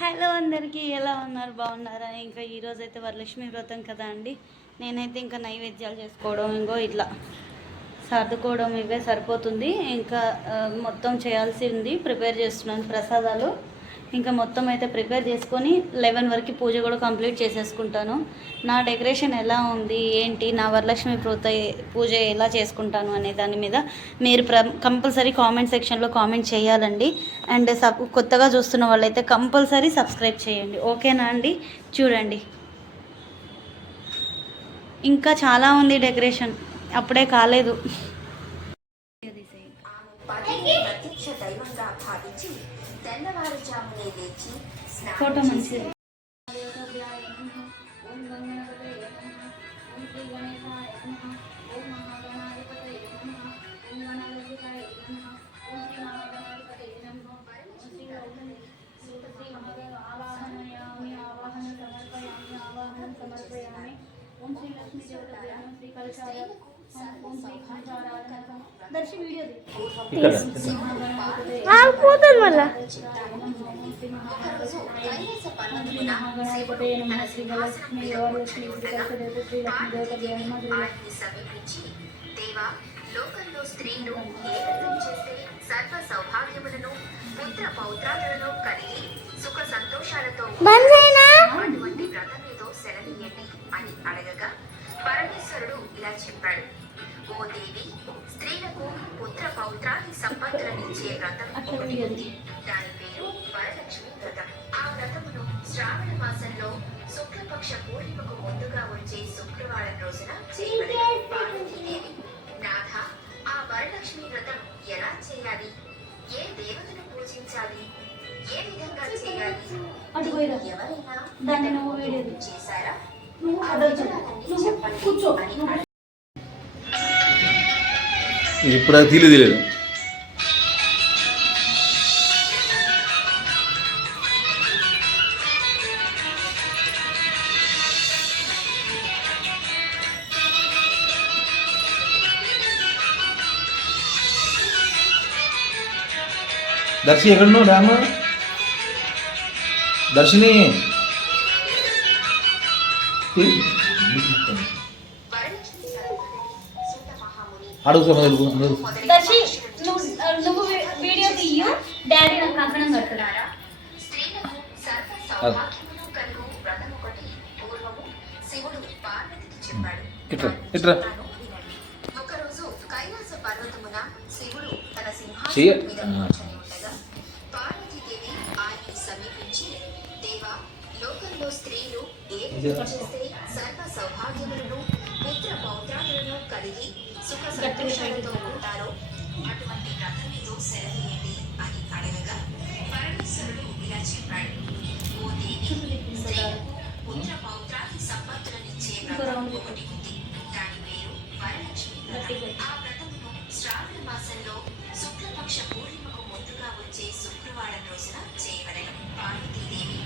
Hello అందరికీ, ఎలా ఉన్నారు? బాగున్నారా? ఇంకా ఈరోజు అయితే వరలక్ష్మి వ్రతం కదా అండి. నేనైతే ఇంకా నైవేద్యాలు చేసుకోవడం, ఇంకో ఇట్లా సర్దుకోవడం ఇవే సరిపోతుంది. ఇంకా మొత్తం చేయాల్సింది ప్రిపేర్ చేస్తున్నాను ప్రసాదాలు. ఇంకా మొత్తం అయితే ప్రిపేర్ చేసుకొని 11 వరకు పూజ కూడా కంప్లీట్ చేసేసుకుంటాను. నా డెకరేషన్ ఎలా ఉంది ఏంటి, నా వరలక్ష్మి పూజ ఎలా చేసుకుంటాను అనే దాని మీద మీరు కంపల్సరీ కామెంట్ సెక్షన్లో కామెంట్ చేయాలండి. అండ్ కొత్తగా చూస్తున్న వాళ్ళైతే కంపల్సరీ సబ్స్క్రైబ్ చేయండి, ఓకేనా అండి? చూడండి, ఇంకా చాలా ఉంది డెకరేషన్, అప్పుడే కాలేదు. ఫోటో మంచిది. ఓం శ్రీ లక్ష్మీ శ్రీ కలశాయ ఓం శ్రీ దర్శి వీడియో పోతుంది మళ్ళా లోకంలో స్త్రీలు ఏ వ్రతం చేస్తే సర్వ సౌభాగ్యములను పుత్ర పౌత్రాలను కలిగి సుఖ సంతోషాలతో అటువంటి వ్రతం ఏదో సెలవీయండి అని అడగగా పరమేశ్వరుడు ఇలా చెప్పాడు. ఓ దేవి, స్త్రీలకు పుత్ర పౌత్రాది సంపత్తులనిచ్చే వ్రతం ఒకటి ఉంది. దాని పేరు వరలక్ష్మి వ్రతం. ఆ వ్రతమును శ్రావణ మాసంలో శుక్లపక్ష పూర్ణిమకు ముందుగా వచ్చే శుక్రవారం రోజున చేయబడింది. పార్వతీదేవి, నాథ, ఆ వరలక్ష్మి వ్రతం ఎలా చేయాలి, ఏ దేవతను పూజించాలి, ఏ విధంగా చేయాలి, ఎవరైనా చేశారా, ఇప్పుడు తెలియదు. దర్శి ఎక్కడున్నావు రామ? దర్శిని అడుగు దర్శి, నువ్వు వీడియో తీయు, డాడీ నాకు కంకణం కడుతున్నారా? ఒకరోజు కైలాస పర్వతమున శివుడు తన సింహాసనం మీద కూర్చొని ఉండగా పార్వతీదేవి ఆయన్ని సమీపించి, దేవా, లోకంలో స్త్రీలు ఏ వ్రతం చేస్తే సర్వ సౌభాగ్యములను పుత్ర పౌత్రాలను కలిగి సుఖ సంతోషాలతో ఉంటారో అటువంటి వ్రతం ఏదో సెలవీయండి అని అడగగా పరమేశ్వరుడు ఇలా చెప్పాడు. ఓ దేవి, స్త్రీలకు పుత్ర పౌత్రాది సంపత్తులనిచ్చే వ్రతం ఒకటి ఉంది. దాని పేరు వరలక్ష్మి వ్రతం. ఆ వ్రతమును శ్రావణ మాసంలో శుక్లపక్ష పూర్ణిమకు ముందుగా వచ్చే శుక్రవారం రోజున చేయబడను. పార్వతీదేవి,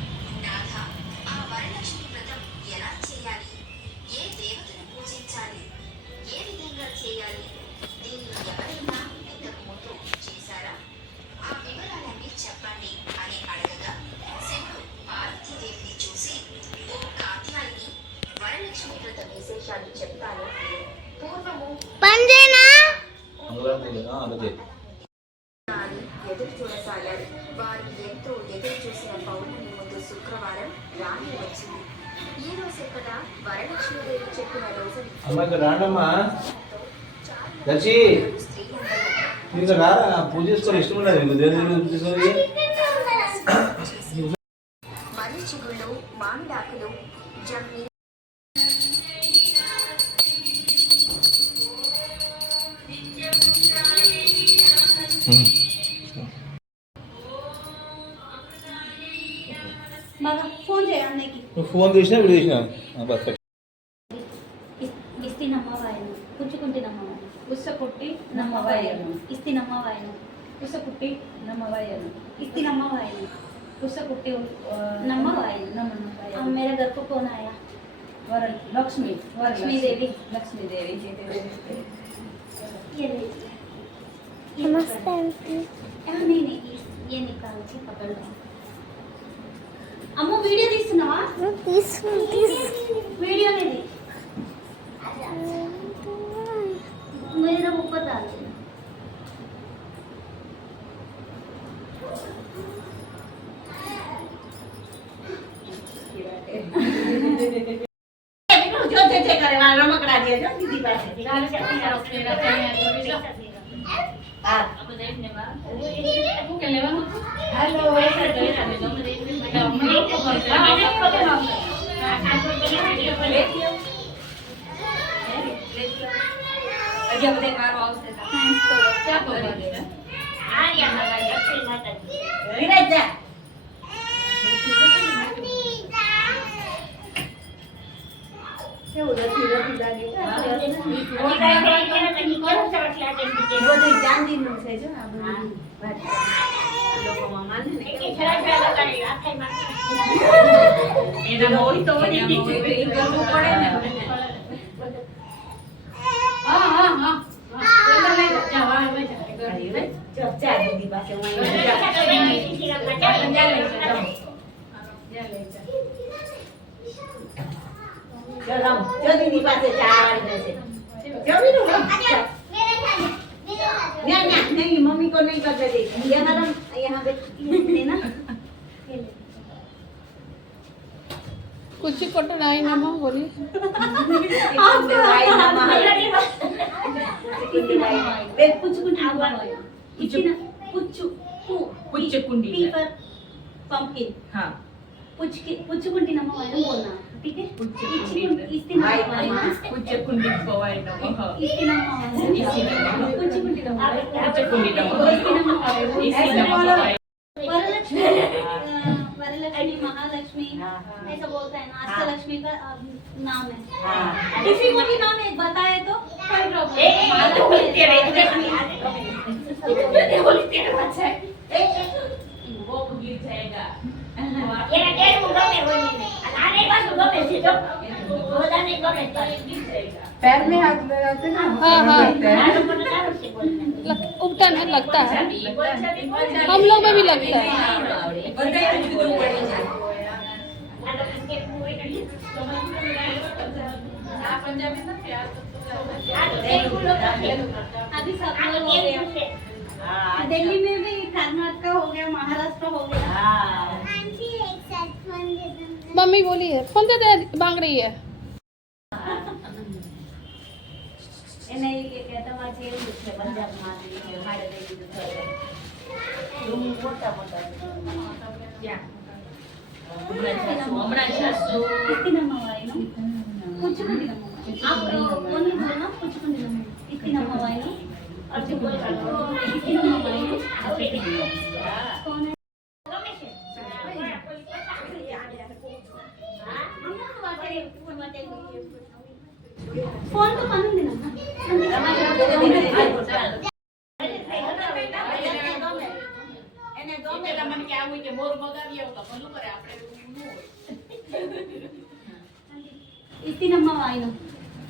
నాథ, ఆ వరలక్ష్మి వ్రతం ఎలా చేయాలి, ఏ దేవతను పూజించాలి, ఏ విధంగా చేయాలి, దీన్ని ఎవరైనా ఇంతకు ముందు చేశారా, ఆ వివరాలన్నీ చెప్పండి అని అడగగా శివుడు పార్వతీదేవిని చూసి, ఓ కాత్యాయని, వరలక్ష్మి వ్రత విశేషాలు చెప్తాను. పూర్వము ఎదురు చూడసాగారు. వారిని ఎంతో ఎదురు చూసిన పౌర్ణమి ముందు శుక్రవారం రాని వచ్చింది. ఈ రోజే కదా వరలక్ష్మీదేవి చెప్పిన రోజు. మర్రి చిగుళ్ళు, మామిడాకులు, జమ్మి ఫోన్ చేయాలకి ఫోన్ చేసినా ఇప్పుడు చేసినా ఇస్తి నమ్మవాయను పుచ్చుకుంటే నమ్మవాయను ఉస్స కొట్టి నమ్మవాయను ఇస్తి నమ్మవాయను ఉస్స కుట్టి నమ్మవాయను ఇస్తి నమ్మవాయను ఉస్స కుట్టి నమ్మవాయను मेरा घर को कौन आया? लक्ष्मी देवी नमस्ते। नहीं ये निकाल के पकड़ लो। అమ్మ వీడియో తీస్తున్నావా? వీడియో ఇది मेरा ऊपर डाल देना। जो जे करे वाला रमकड़ा दिया जो दीदी पास हां अब देखने बा वो के लेवा हेलो ऐसा करे ना जो मैं बेटा हमने को अजय बदे मारो आवश्यक थैंक्स तो क्या बोल रहे हैं आ या हमारी अपनी माता जी विराज जा उधर सीधा सीधा नहीं जान दिन से जो लोग मामा ने एना मोई तो नहीं करना पड़े ना हां हां हां उधर ले जा वहां में जा जा दीदी पास वहां जा ले चलो जो दीदी पास चार जैसे जो भी लो ना ना नहीं मम्मी को नहीं कर दे यहाँ पे देना कुछ फोटो नहीं ना मां बोली पुच्चकुंडी पंपकिन हाँ पुच्चकुंडी नमः वायन बोलना ठीक है पुच्चकुंडी पवाई नमः इसी नमः पुच्चकुंडी नमः वरलक्ष्मी वरलक्ष्मी महालक्ष्मी ऐसा बोलता है ना अष्टलक्ष्मी का नाम है किसी को भी नाम एक बताए तो कोई वो गिर जाएगा पैर में हाथ लगाते ना हाँ हाँ उगता नहीं लगता है हम लोग में भी लगता है अभी सब लोग हो गया दिल्ली में भी कर्नाटक हो गया महाराष्ट्र हो गया मम्मी बोली है फोन दे दे मांग रही है नहीं ये कहता मां जेल दुखे पंजाब मां ये हाड़े दे दुखे रूम मोटा मोटा क्या हमारा छसो इतनी नमः वायनो कुछ भी नहीं आप ओनली बोलना कुछ भी नहीं इतनी नमः वायनो और जो बोल इतनी नमः वायनो कौन है फोन तो पन दिन એને ગમે તમને કે આવું કે મોર બગાવી આવ તો ભલું કરે આપણે इतनी नम्मा वायनो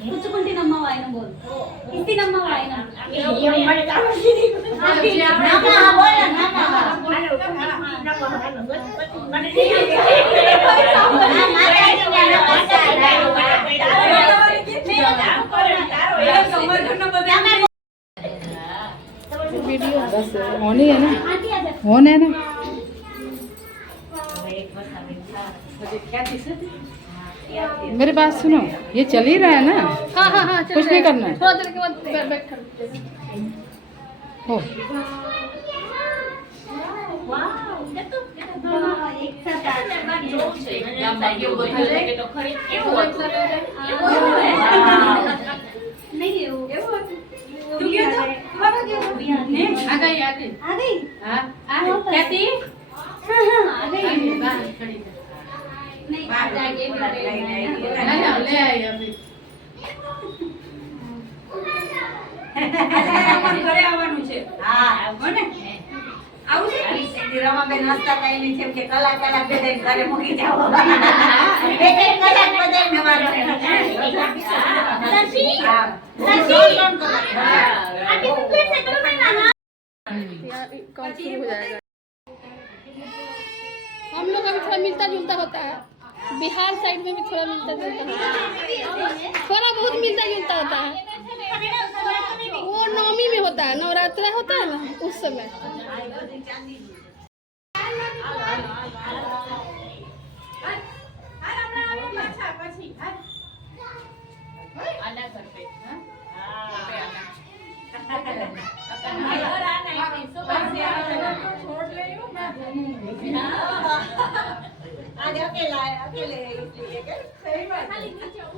कुछ कुंटी नम्मा वायनो बोल इतनी नम्मा वायनो वीडियो बस ऑन ही है ना ऑन है ना मेरी बात सुनो ये चल ही रहा है ना हाँ हाँ हाँ कुछ नहीं करना है थोड़ा देर के बाद बैक कर हो एक साथ नहीं है वो तू क्या तो तुम्हारा क्या आ गई हाँ कहती हां आ गई खड़ी नहीं आ जाएगी ना ले आई अभी ઘરે આવવાનું છે હા આવો ને આવું છે રમાબેન હસતા કઈ નહીં છે કે કલાક બેઠા ઘરે મૂકી જાઓ એક કલાક બધાય નવારો सची હા आगे प्लेट से करो मैं ना यार कौन शुरू हो जाएगा हम लोग अभी थोड़ा मिलता जुलता होता है, बिहार साइड में भी थोड़ा मिलता जुलता होता है, थोड़ा बहुत मिलता जुलता होता है। वो नवमी में होता है, नवरात्रा होता है ना उस समय। आज अकेला है, अकेले है इसलिए क्या? सही बात है,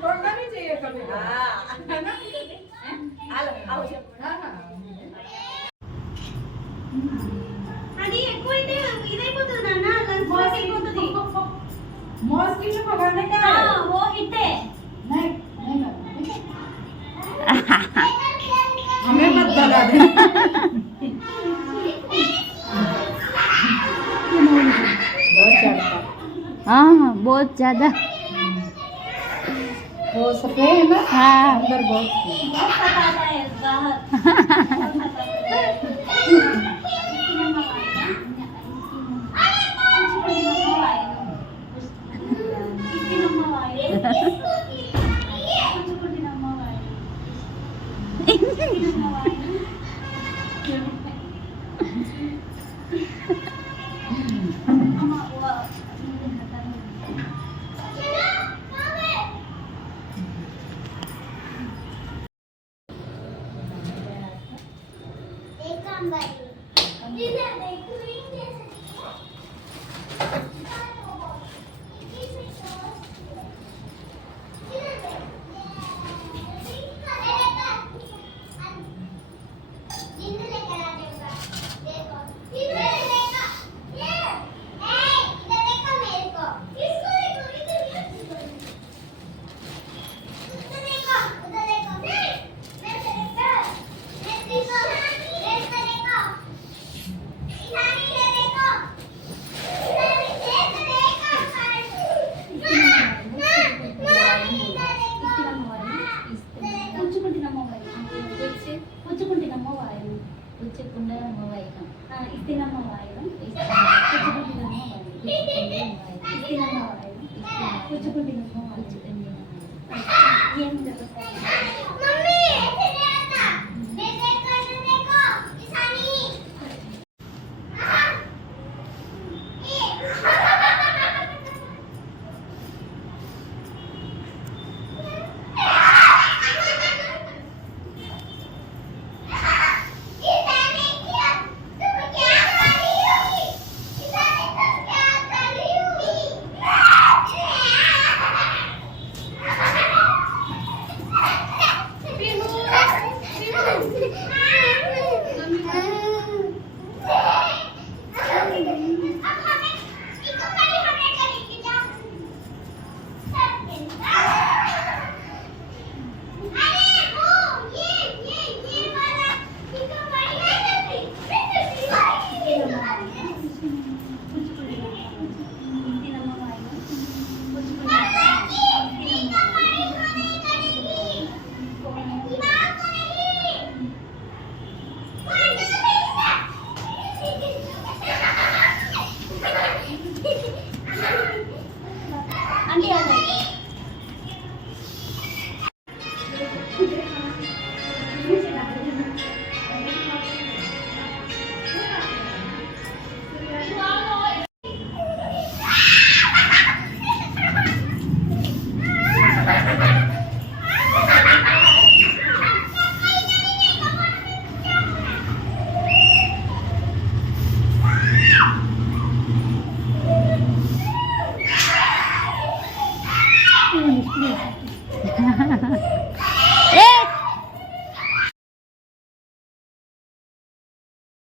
छोड़ना नहीं चाहिए कभी। हाँ, आओ అది ఎక్కువైతే ఇదైపోతుంది నాన్న, లంచ్ అయిపోతుంది. मॉस्किटो पकड़ने का ఓ హిట్టే. हमें मत डरा दे। बहुत ज्यादा वो सफेद है ना, हाँ अंदर बहुत